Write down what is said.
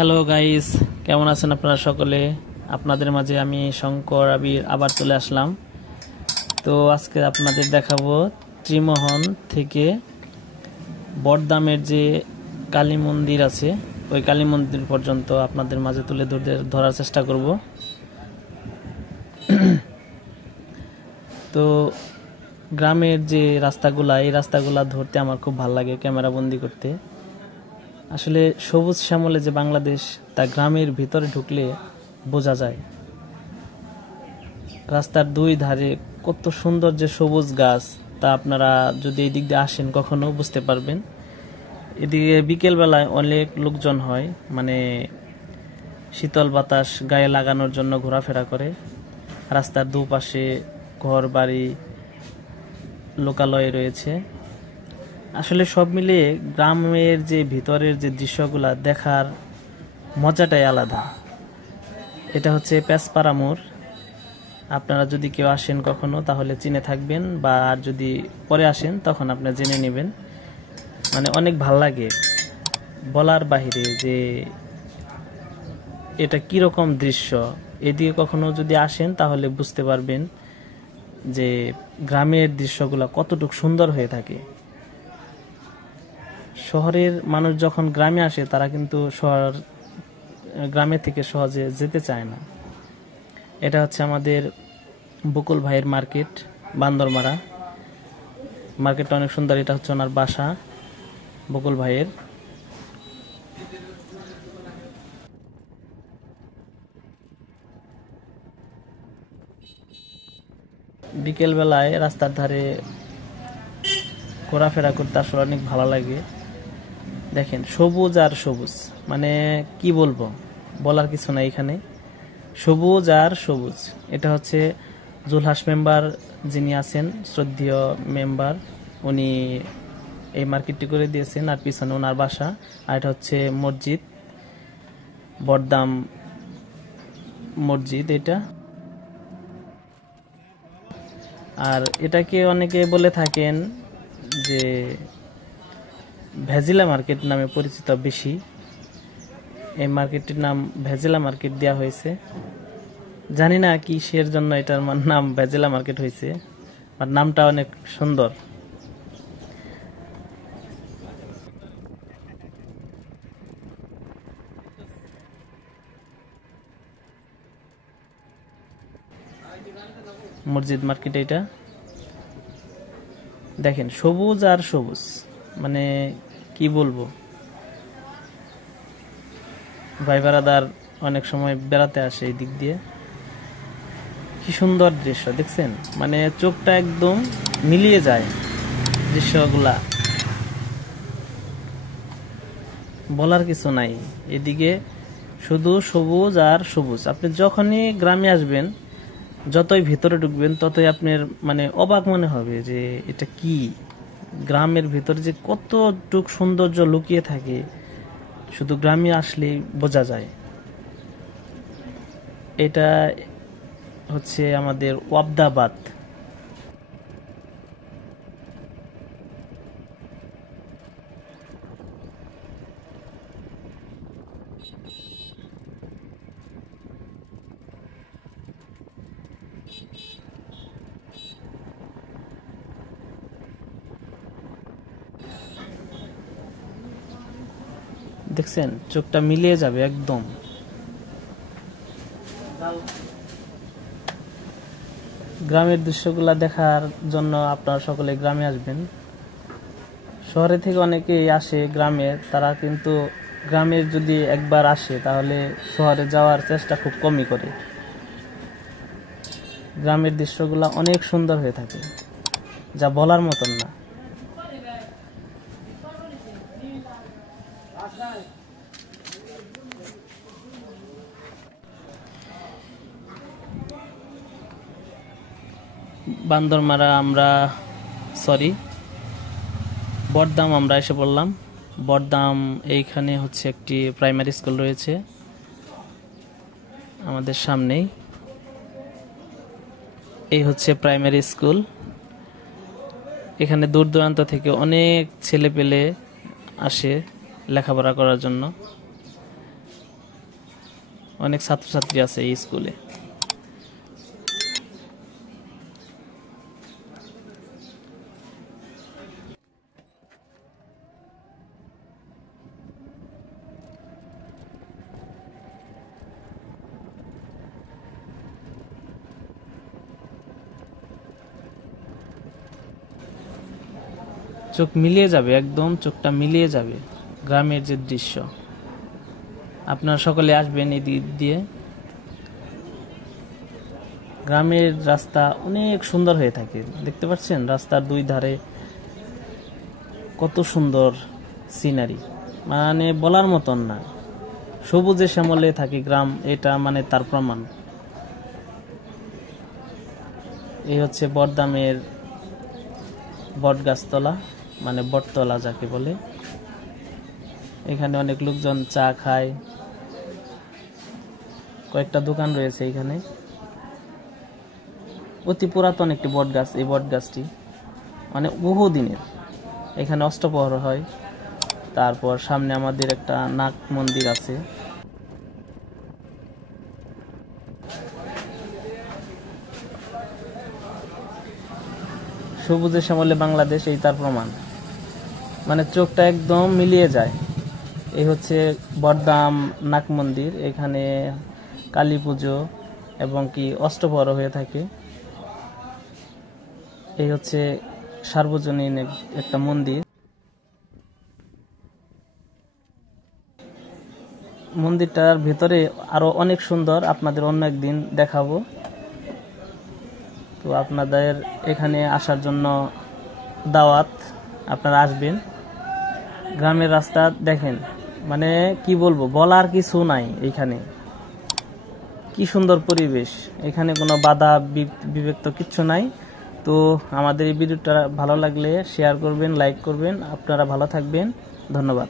Hello guys, কেমন আছেন আপনারা সকলে? আপনাদের মাঝে আমি শঙ্কর আবির আবার চলে আসলাম। তো আজকে আপনাদের দেখাবো ত্রিমোহন থেকে বড়দামের যে কালী মন্দির আছে ওই কালী মন্দির পর্যন্ত আপনাদের মাঝে তুলে ধরার চেষ্টা করব। তো গ্রামের যে রাস্তাগুলা, এই রাস্তাগুলা ধরতে আমার খুব ভালো লাগে, ক্যামেরা বন্দি করতে। আসলে সবুজ শ্যামলে যে বাংলাদেশ, তা গ্রামের ভিতরে ঢুকলে বোঝা যায়। রাস্তার দুই ধারে কত সুন্দর যে সবুজ গাছ, তা আপনারা যদি এই দিক দিয়ে আসেন কখনো বুঝতে পারবেন। এদিকে বিকেলবেলায় অনেক লোকজন হয়, মানে শীতল বাতাস গায়ে লাগানোর জন্য ঘোরাফেরা করে। রাস্তার দুপাশে ঘর বাড়ি, লোকালয় রয়েছে। আসলে সব মিলিয়ে গ্রামের যে ভিতরের যে দৃশ্যগুলা দেখার মজাটাই আলাদা। এটা হচ্ছে পেঁচপাড়া মোড়। আপনারা যদি কেউ আসেন কখনো তাহলে চিনে থাকবেন, বা আর যদি পরে আসেন তখন আপনারা জেনে নেবেন। মানে অনেক ভাল লাগে, বলার বাহিরে যে এটা কীরকম দৃশ্য। এদিকে কখনো যদি আসেন তাহলে বুঝতে পারবেন যে গ্রামের দৃশ্যগুলো কতটুকু সুন্দর হয়ে থাকে। শহরের মানুষ যখন গ্রামে আসে তারা কিন্তু গ্রামে থেকে সহজে যেতে চায় না। এটা হচ্ছে আমাদের বকুল ভাইয়ের মার্কেট, বান্দরমারা। মার্কেটটা অনেক সুন্দর। এটা হচ্ছে ওনার বাসা, বকুল ভাইয়ের। বিকেল বেলায় রাস্তার ধারে ঘোরাফেরা করতে আসলে অনেক ভালো লাগে। দেখেন সবুজ আর সবুজ, মানে কি বলবো, বলার কিছু নাই। এখানে সবুজ আর সবুজ। এটা হচ্ছে জুলহাস মেম্বার যিনি আছেন, শ্রদ্ধেয় মেম্বার, উনি এই মার্কেটটি করে দিয়েছেন। আর পিছনে ওনার বাসা। আর এটা হচ্ছে মসজিদ, বড়দাম মসজিদ এটা। আর এটাকে অনেকে বলে থাকেন যে ভেজিলা মার্কেট নামে পরিচিত বেশি। এই মার্কেটটির নাম ভেজিলা মার্কেট দেওয়া হয়েছে। জানি না কিসের জন্য এটার নাম ভেজিলা মার্কেট হয়েছে, আর নামটা অনেক সুন্দর। মসজিদ মার্কেট এটা। দেখেন সবুজ আর সবুজ, মানে কি বলবো। ভাই বারাদার অনেক সময় বেড়াতে আসে এই দিক দিয়ে। কি সুন্দর দৃশ্য দেখছেন, মানে চোখটা একদম মিলিয়ে যায় দৃশ্যগুলা, বলার কিছু নাই। এদিকে শুধু সবুজ আর সবুজ। আপনি যখনই গ্রামে আসবেন, যতই ভিতরে ঢুকবেন ততই আপনার মানে অবাক মনে হবে যে এটা কি, গ্রামের ভিতরে যে কতটুক সৌন্দর্য লুকিয়ে থাকে শুধু গ্রামে আসলেই বোঝা যায়। এটা হচ্ছে আমাদের ওয়াবদাবাদ। দেখছেন চোখটা মিলিয়ে যাবে একদম। গ্রামের দৃশ্যগুলা দেখার জন্য আপনারা সকলে গ্রামে আসবেন। শহরে থেকে অনেকেই আসে গ্রামে, তারা কিন্তু গ্রামের যদি একবার আসে তাহলে শহরে যাওয়ার চেষ্টা খুব কমই করে। গ্রামের দৃশ্যগুলা অনেক সুন্দর হয়ে থাকে, যা বলার মতন না। বান্দরমারা বড়দাম আমরা এসে পড়লাম। বড়দাম এইখানে হচ্ছে একটি প্রাইমারি স্কুল রয়েছে আমাদের সামনেই। এই হচ্ছে প্রাইমারি স্কুল। এখানে দূর দূরান্ত থেকে অনেক ছেলে পেলে আসে লেখাপড়া করার জন্য। অনেক ছাত্রছাত্রী আছে এই স্কুলে। চোখ মিলিয়ে যাবে, একদম চোখটা মিলিয়ে যাবে গ্রামের যে দৃশ্য। আপনারা সকলে আসবেন এই দিক দিয়ে। গ্রামের রাস্তা অনেক সুন্দর হয়ে থাকে, দেখতে পাচ্ছেন রাস্তার দুই ধারে কত সুন্দর সিনারি, মানে বলার মতন না। সবুজে শ্যামলে থাকে গ্রাম, এটা মানে তার প্রমাণ। এই হচ্ছে বটদামের বটগাছতলা, মানে বটতলা যাকে বলে। এখানে অনেক লোকজন চা খায়, কয়েকটা দোকান রয়েছে এখানে। অতি পুরাতন একটি বট গাছ এই বট গাছটি, মানে বহু দিনের। এখানে অষ্টপ্রহর হয়। তারপর সামনে আমাদের একটা নাগ মন্দির আছে। সবুজে শ্যামলে বাংলাদেশ, এই তার প্রমাণ। মানে চোখটা একদম মিলিয়ে যায়। এই হচ্ছে বটদাম নাগ মন্দির। এখানে কালী পুজো এবং কি অষ্টপ্রহর হয়ে থাকে। এই হচ্ছে সার্বজনীন একটা মন্দির। মন্দিরটার ভেতরে আরো অনেক সুন্দর, আপনাদের অন্য একদিন দেখাবো। তো আপনাদের এখানে আসার জন্য দাওয়াত, আপনারা আসবেন। গ্রামের রাস্তা দেখেন, মানে কি বলবো, বলার কিছু নাই। এখানে কি সুন্দর পরিবেশ, এখানে কোনো বাধা বিভক্ত কিচ্ছু নাই। তো আমাদের এই ভিডিওটা ভালো লাগলে শেয়ার করবেন, লাইক করবেন। আপনারা ভালো থাকবেন, ধন্যবাদ।